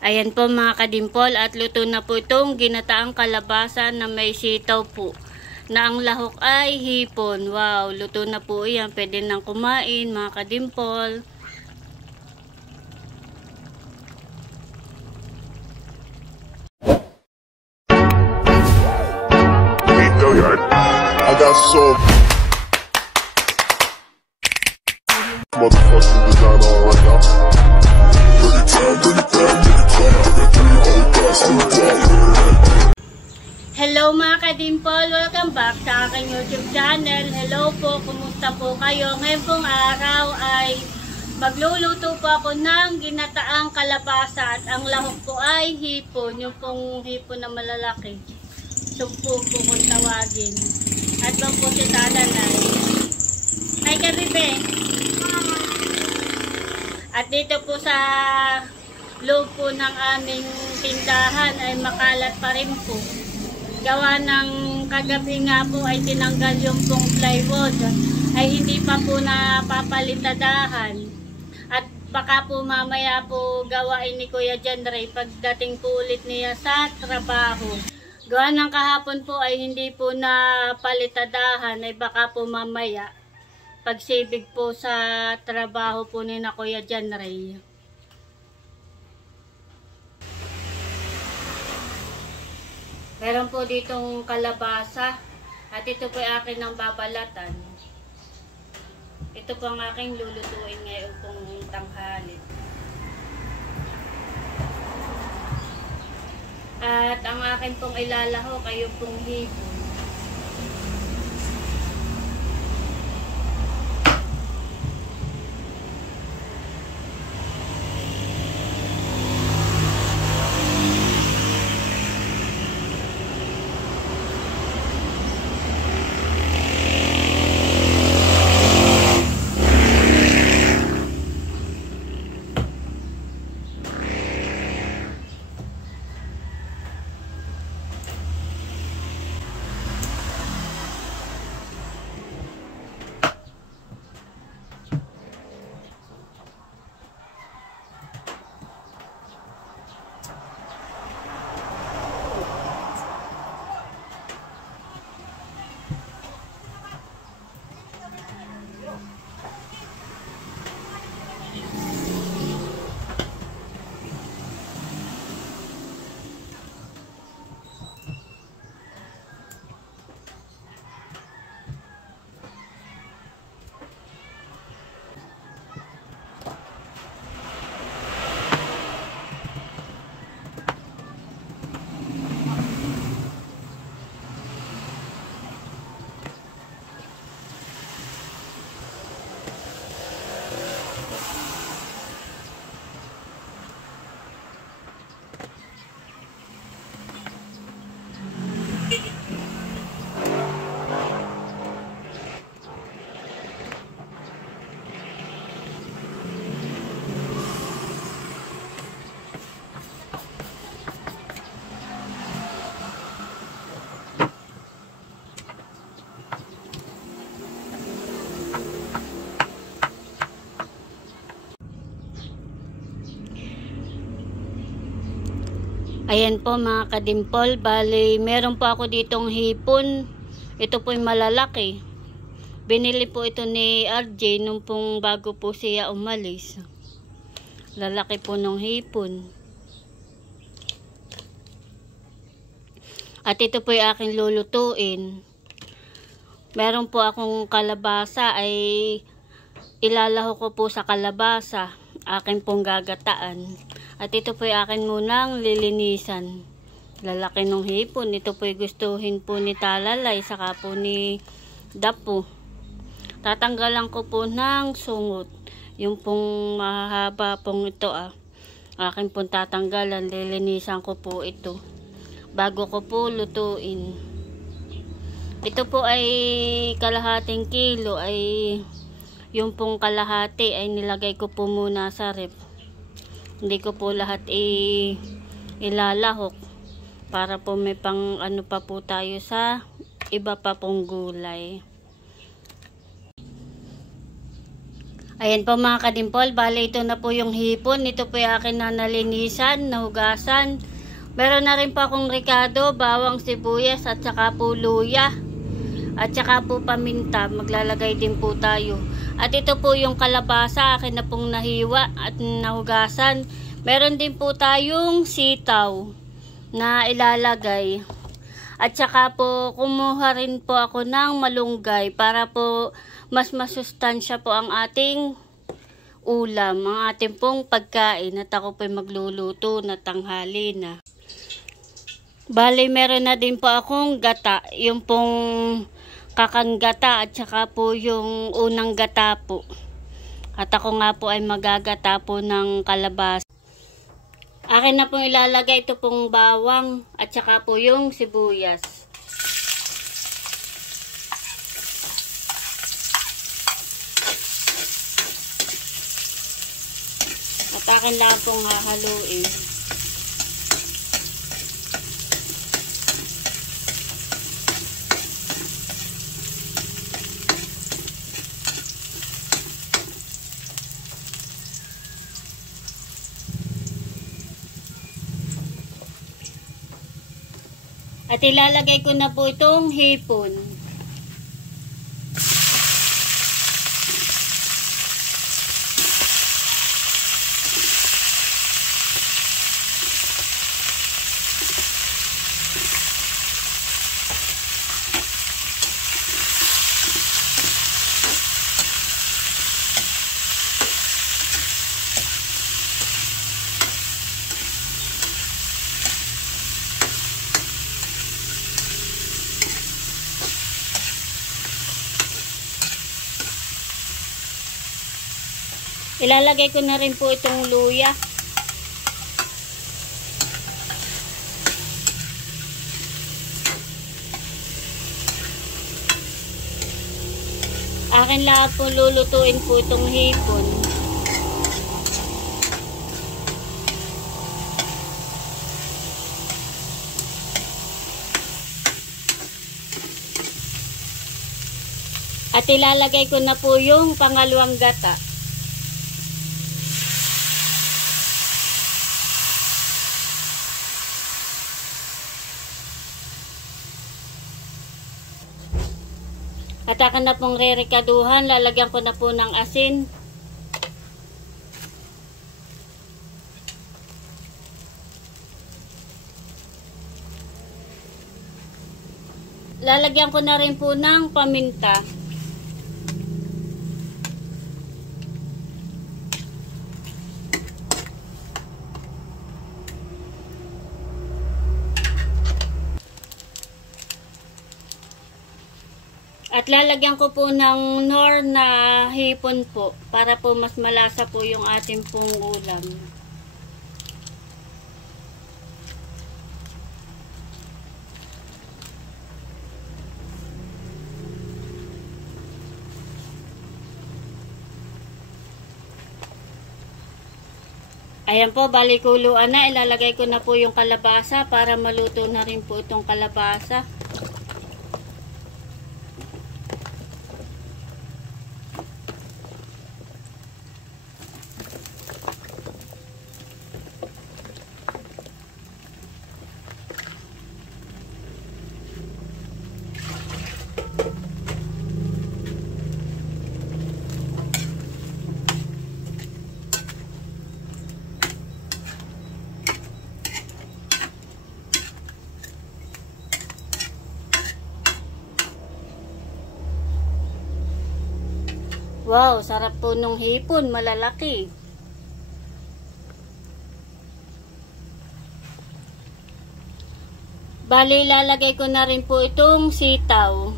Ayan po mga kadimpol, at luto na po itong ginataang kalabasa na may sitaw po. Na ang lahok ay hipon. Wow, luto na po yan. Pwede nang kumain mga kadimpol. I got some motherfucking design on right now. Bring it down, bring it down, bring it down. I got 3 old guys in the dark. Hello mga kadimpol, welcome back sa aking YouTube channel. Hello po, kumusta po kayo? Ngayon pong araw ay magluluto po ako ng ginataang kalabasa at ang lahok po ay hipon, yung pong hipon na malalaki. Sumpo po kung tawagin. At bang po si Talalay. Hi ka, bebe. At dito po sa loob po ng aming tindahan ay makalat pa rin po. Gawa ng kagabi nga po ay tinanggal yung pong plywood. Ay hindi pa po napapalitadahan. At baka po mamaya po gawain ni Kuya John Ray pagdating po ulit niya sa trabaho. Gawa ng kahapon po ay hindi po napalitadahan, ay baka po mamaya pagsibig po sa trabaho po ni na Kuya John Ray. Meron po ditong kalabasa at ito po ay akin ng babalatan. Ito po ang aking lulutuin ngayon pong tanghali. At ang akin pong ilalahok ay yung pong hipon. Ayan po mga kadimpol, bali meron po ako ditong hipon. Ito po yung malalaki. Binili po ito ni RJ nung pong bago po siya umalis. Lalaki po ng hipon. At ito po yung aking lulutuin. Meron po akong kalabasa, ay ilalaho ko po sa kalabasa. Akin pong gagataan. At ito po yung akin munang lilinisan. Lalaki ng hipon. Ito po yung gustuhin po ni Talalay, saka po ni Dapo. Tatanggalan ko po ng sungot. Yung pong mahaba pong ito akin pong tatanggalan. Lilinisan ko po ito bago ko po lutuin. Ito po ay kalahating kilo, ay yung pong kalahati ay nilagay ko po muna sa ref. Hindi ko po lahat ilalahok para po may pang ano pa po tayo sa iba pa pong gulay. Ayan po mga kadimpol, bale ito na po yung hipon. Ito po yung akin na nalinisan, nahugasan. Meron na rin po akong ricado, bawang, sibuyas at saka po luya. At saka po paminta, maglalagay din po tayo. At ito po yung kalabasa, akin na pong nahiwa at nahugasan. Meron din po tayong sitaw na ilalagay. At saka po kumuha rin po ako ng malunggay para po mas masustansya po ang ating ulam, ang ating pong pagkain. At ako po magluluto na tanghali na. Bale, meron na din po akong gata, yung pong kakang gata at saka po yung unang gata po. At ako nga po ay magagata po ng kalabasa. Akin na pong ilalagay ito pong bawang at saka po yung sibuyas. At akin lang pong hahaluin. At ilalagay ko na po itong hipon. Ilalagay ko na rin po itong luya. Akin lahat po lulutuin po itong hipon. At ilalagay ko na po yung pangalawang gata. At akin na pong re-recaduhan, lalagyan ko na po ng asin. Lalagyan ko na rin po ng paminta. At lalagyan ko po ng nor na hipon po para po mas malasa po yung ating pong ulam. Ayan po, balikuluan na. Ilalagay ko na po yung kalabasa para maluto na rin po itong kalabasa. Wow, sarap po nung hipon, malalaki. Bali, ilalagay ko na rin po itong sitaw.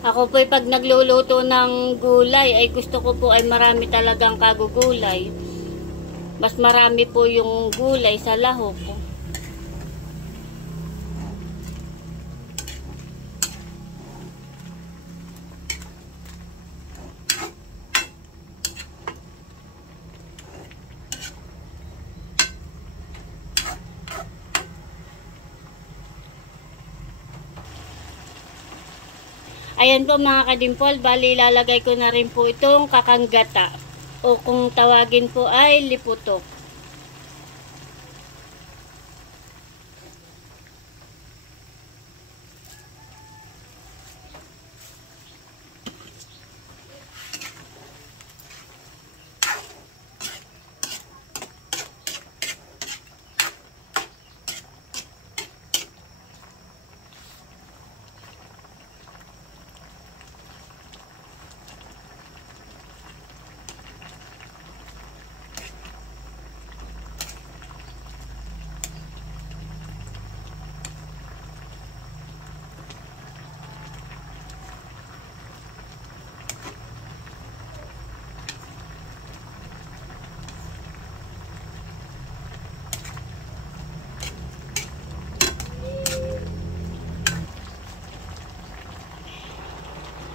Ako po pag nagluluto ng gulay ay gusto ko po ay marami talagang kagugulay. Mas marami po yung gulay sa lahok. Ayan po mga kadimpol, bali ilalagay ko na rin po itong kakanggata o kung tawagin po ay liputok.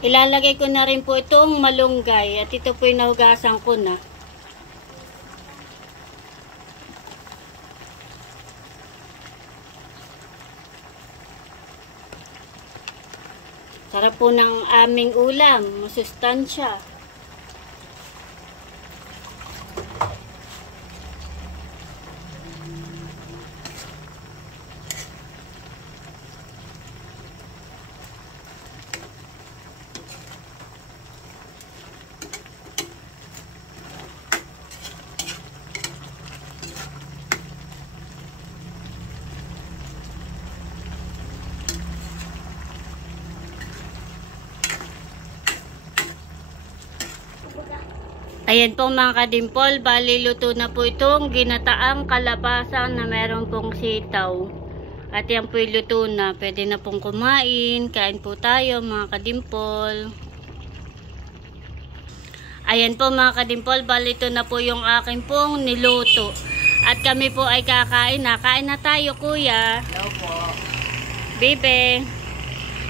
Ilalagay ko na rin po itong malunggay at ito po yung nahugasan ko na. Sarap po ng aming ulam, masustansya. Ayan po mga kadimpol, bali luto na po itong ginataang kalabasa na meron pong sitaw. At yan po luto na, pwede na pong kumain, kain po tayo mga kadimpol. Ayan po mga kadimpol, bali ito na po yung aking pong niluto. At kami po ay kakain na. Kain na tayo kuya. Hello po. Bebe,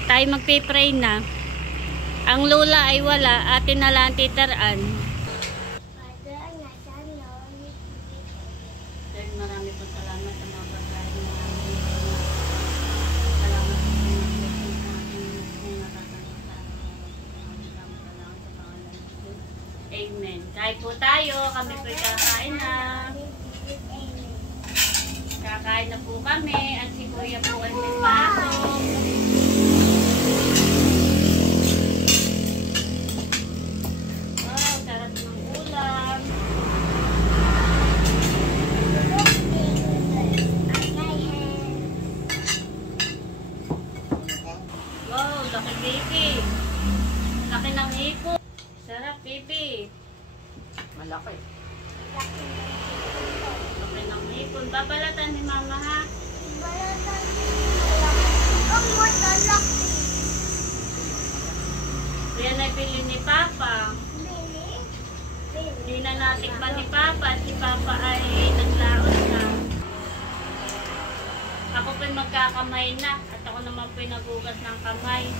tayo magpipray na. Ang lula ay wala, atin na lang titiraan. Marami po salamat sa mga pagkain na salamat sa mga blessings na ating natatanong sa Amen. Kain po tayo. Kami po kakain na. Kakain na po kami. At si Kuya po ay may pasok. Wow, sarap ng ulam. Laki baby. Laki ng hipo. Sarap baby. Malaki. Laki ng hipon. Babalatan ni mama ha. Babalatan ni ang matalaki. Yan ay bili ni Papa. Bili? Hindi na natikman ni Papa. At si Papa ay naglaon na. Ako po'y magkakamay na. At ako naman po'y nagugas ng kamay.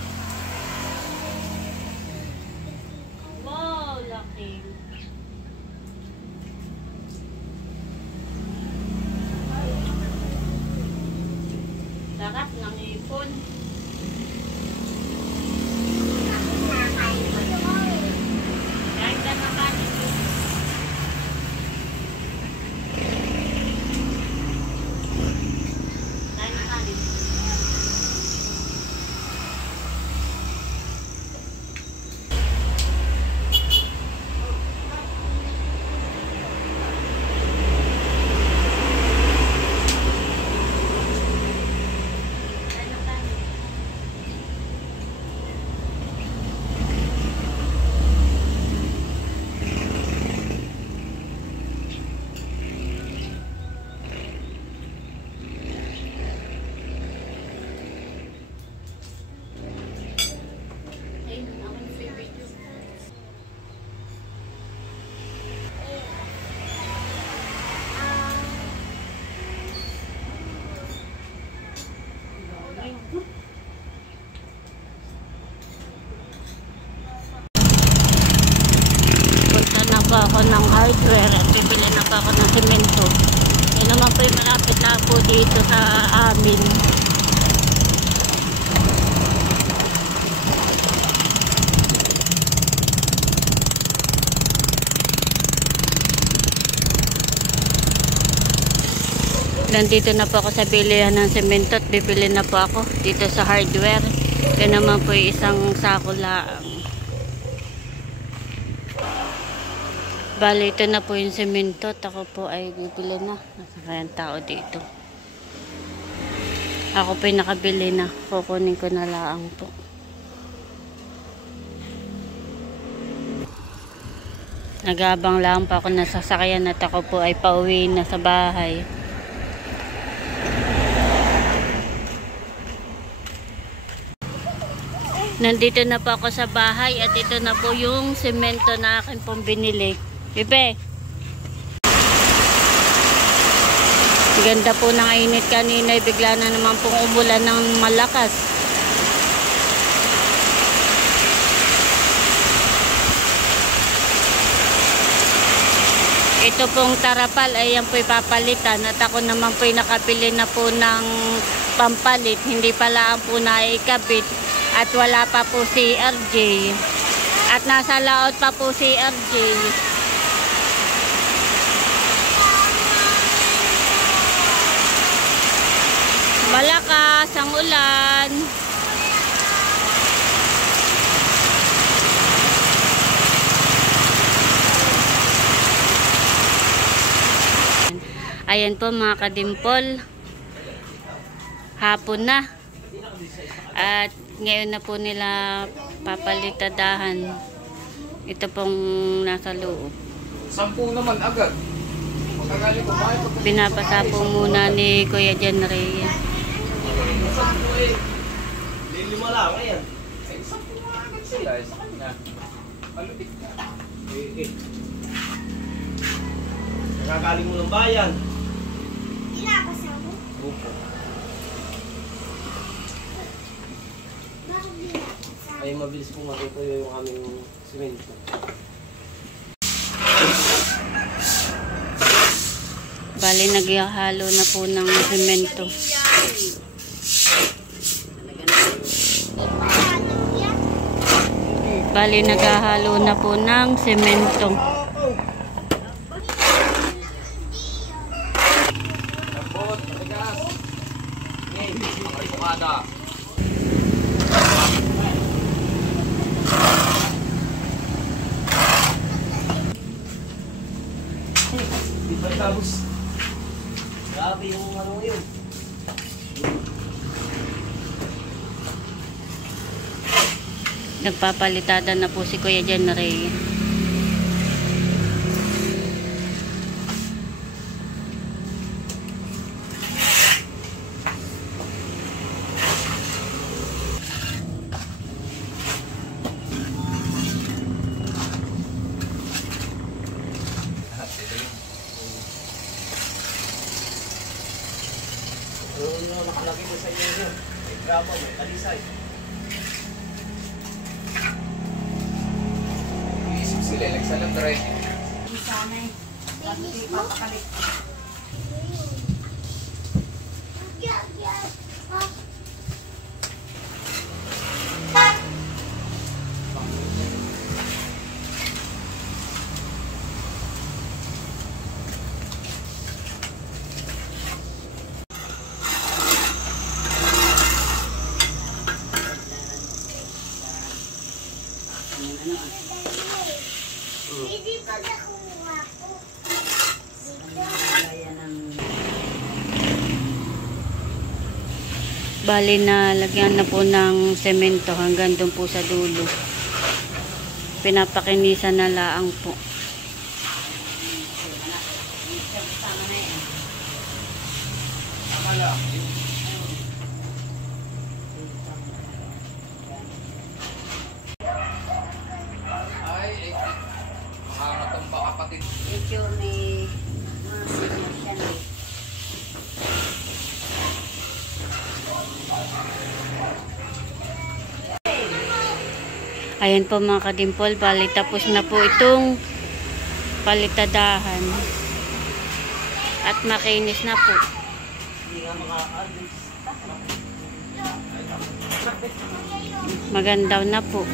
Wow, laki. Sarap ng hipon. Kain ka na kanin. Kain na kanin. Kain na kanin. Ayun, ako na sa video. Punta na po ako ng hardware at bibili na po ako ng semento. Yan naman po yung malapit na po dito sa amin. Nandito na po ako sa bilihan ng semento at bibili na po ako dito sa hardware. Ito naman po yung isang sako lang. Bali, ito na po yung semento at ako po ay bibili na. Nasa kayang tao dito. Ako po yung nakabili na. Kukunin ko na lang po. Nag-aabang lang pa ako na sasakyan at ako po ay pauwi na sa bahay. Nandito na po ako sa bahay at ito na po yung semento na akin pong binili. Bebe! Ganda po ng init kanina. Bigla na naman pong umulan ng malakas. Ito pong tarapal ay yan po'y papalitan at ako naman po'y nakapili na po ng pampalit. Hindi pala ang po naikabit at wala pa po si RJ at nasa laot pa po si RJ. Malakas ang ulan. Ayan po mga kadimpol. Hapon na. At ngayon na po nila papalitadahan. Ito pong nasa loob. 10 naman agad. Magaling ko ba? Pinapasa po muna ni Kuya Janray. 5 lang ayan. Ay, 10 agad sila. Sa kanya. Malupit na. Nakakaling mo ng bayan. Inapasa mo? Buko. Bakit inapasa? Ay, mabilis pong matutuyo yung aming simento. Bali, naghihalo na po ng semento. Bali, naghahalo na po ng semento. Tapos, matigas. Ngayon, mga ibukada. Di ba tapos? Grabe yung ano yun. Nagpapalitada na po si Kuya Janray. Ano yung nakalagay mo sa inyo yun? May graba, may talisay. Iisip sila, nagsalam na rin. Bilis mo? Yeah, yeah. Ah. Hindi pa nakuha ko. Bali, na lagyan na po ng semento hanggang doon po sa dulo. Pinapakinisan na laang po. Ay, mga natumba kapatid. Ito may mga senior siya na eh. Ayan po mga kadimpol, bali tapos na po itong palitadahan. At makinis na po. Maganda na po.